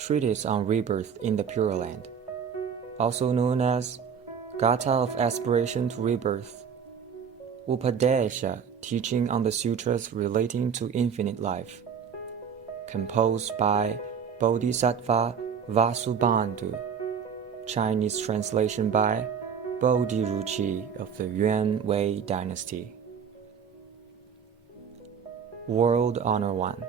Treatise on Rebirth in the Pure Land, also known as Gatha of Aspiration to Rebirth, Upadesa, teaching on the Sutras relating to infinite life, composed by Bodhisattva Vasubandhu, Chinese translation by Bodhiruci of the Yuan Dynasty. World Honor 1.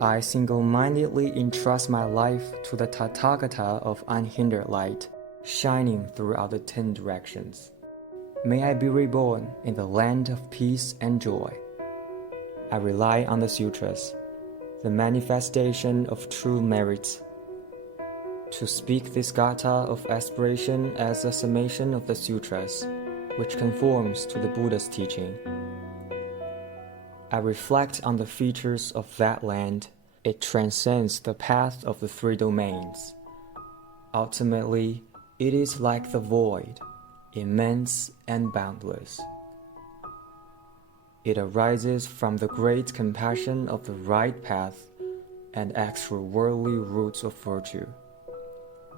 I single-mindedly entrust my life to the Tathagata of unhindered light, shining throughout the 10 directions. May I be reborn in the land of peace and joy. I rely on the Sutras, the manifestation of true merits, to speak this Gatha of aspiration as a summation of the Sutras, which conforms to the Buddha's teaching. I reflect on the features of that land. It transcends the path of the 3 domains. Ultimately, it is like the void, immense and boundless. It arises from the great compassion of the right path and extra-worldly roots of virtue.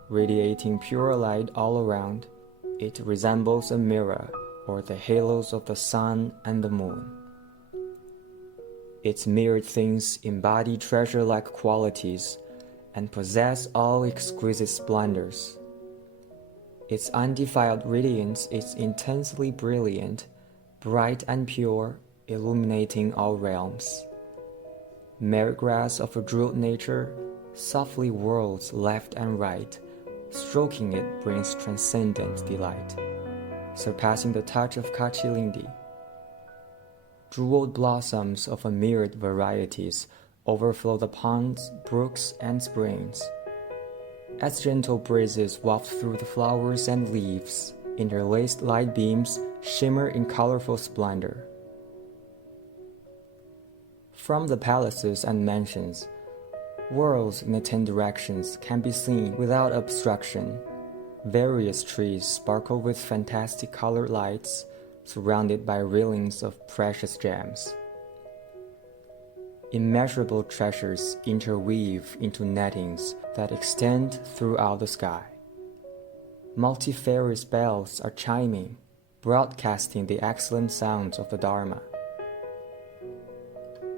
Radiating pure light all around, it resembles a mirror or the halos of the sun and the moon. Its mirrored things embody treasure-like qualities and possess all exquisite splendors. Its undefiled radiance is intensely brilliant, bright and pure, illuminating all realms. Merit grass of a jeweled nature softly whirls left and right. Stroking it brings transcendent delight, surpassing the touch of Kachilindi. Jeweled blossoms of a myriad varieties overflow the ponds, brooks, and springs. As gentle breezes waft through the flowers and leaves, interlaced light beams shimmer in colorful splendor. From the palaces and mansions, worlds in the 10 directions can be seen without obstruction. Various trees sparkle with fantastic colored lights, surrounded by railings of precious gems. Immeasurable treasures interweave into nettings that extend throughout the sky. Multifarious bells are chiming, broadcasting the excellent sounds of the Dharma.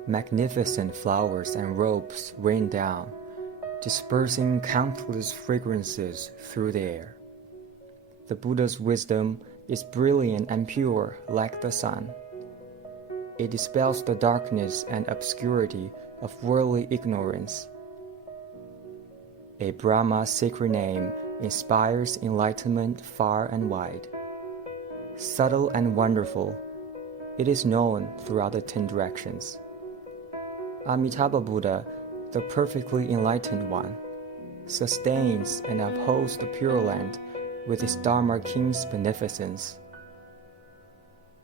Magnificent flowers and robes rain down, dispersing countless fragrances through the air. The Buddha's wisdom is brilliant and pure like the sun. It dispels the darkness and obscurity of worldly ignorance. A Brahma's sacred name inspires enlightenment far and wide. Subtle and wonderful, it is known throughout the 10 directions. Amitabha Buddha, the perfectly enlightened one, sustains and upholds the Pure Land with his Dharma King's beneficence.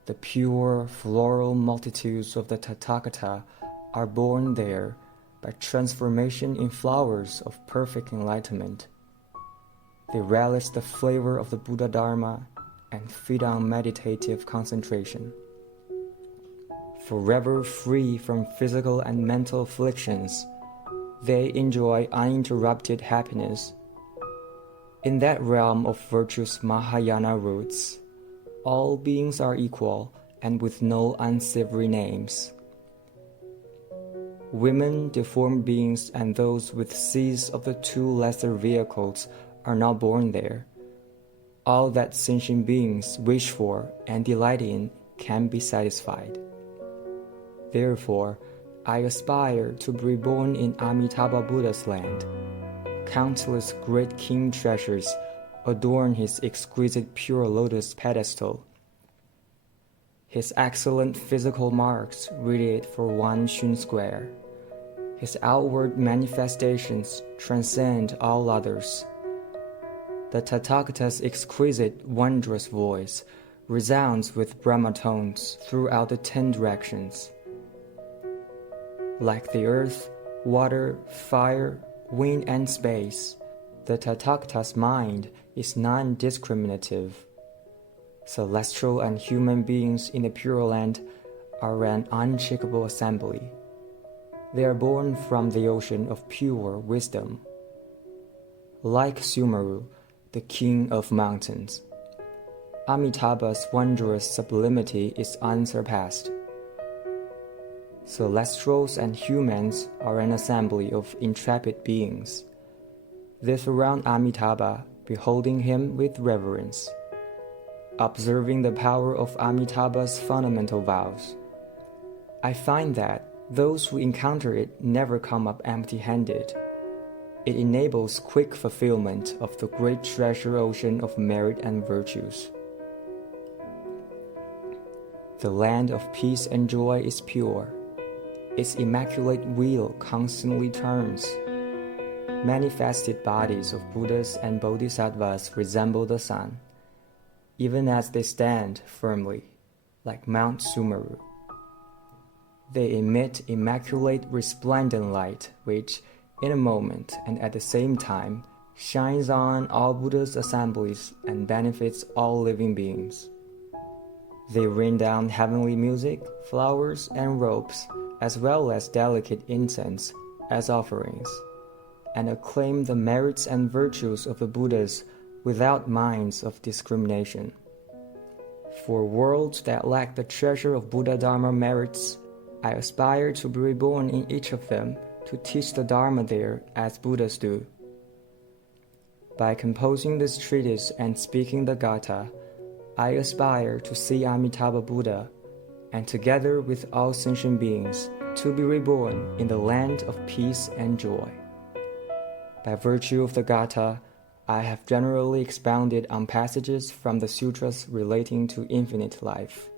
The pure, floral multitudes of the Tathagata are born there by transformation in flowers of perfect enlightenment. They relish the flavor of the Buddha Dharma and feed on meditative concentration. Forever free from physical and mental afflictions, they enjoy uninterrupted happiness. In that realm of virtue's Mahayana roots, all beings are equal and with no unsavory names. Women, deformed beings, and those with seeds of the 2 lesser vehicles are not born there. All that sentient beings wish for and delight in can be satisfied. Therefore, I aspire to be reborn in Amitabha Buddha's land. Countless great king treasures adorn his exquisite pure lotus pedestal. His excellent physical marks radiate for 1 Xun square. His outward manifestations transcend all others. The Tathagata's exquisite, wondrous voice resounds with Brahma tones throughout the 10 directions. Like the earth, water, fire, wind, and space, the Tathagata's mind is non-discriminative. Celestial and human beings in the Pure Land are an unshakable assembly. They are born from the ocean of pure wisdom, like Sumeru, the king of mountains. Amitabha's wondrous sublimity is unsurpassed. Celestials and humans are an assembly of intrepid beings. They surround Amitabha, beholding him with reverence. Observing the power of Amitabha's fundamental vows, I find that those who encounter it never come up empty-handed. It enables quick fulfillment of the great treasure ocean of merit and virtues. The land of peace and joy is pure. Its immaculate wheel constantly turns. Manifested bodies of Buddhas and Bodhisattvas resemble the sun, even as they stand firmly, like Mount Sumeru. They emit immaculate resplendent light which, in a moment and at the same time, shines on all Buddha's assemblies and benefits all living beings. They rain down heavenly music, flowers, and robes, as well as delicate incense as offerings, and acclaim the merits and virtues of the Buddhas without minds of discrimination. For worlds that lack the treasure of Buddha Dharma merits, I aspire to be reborn in each of them to teach the Dharma there as Buddhas do. By composing this treatise and speaking the Gatha, I aspire to see Amitabha Buddha, and together with all sentient beings, to be reborn in the land of peace and joy. By virtue of the Gatha, I have generally expounded on passages from the Sutras relating to infinite life.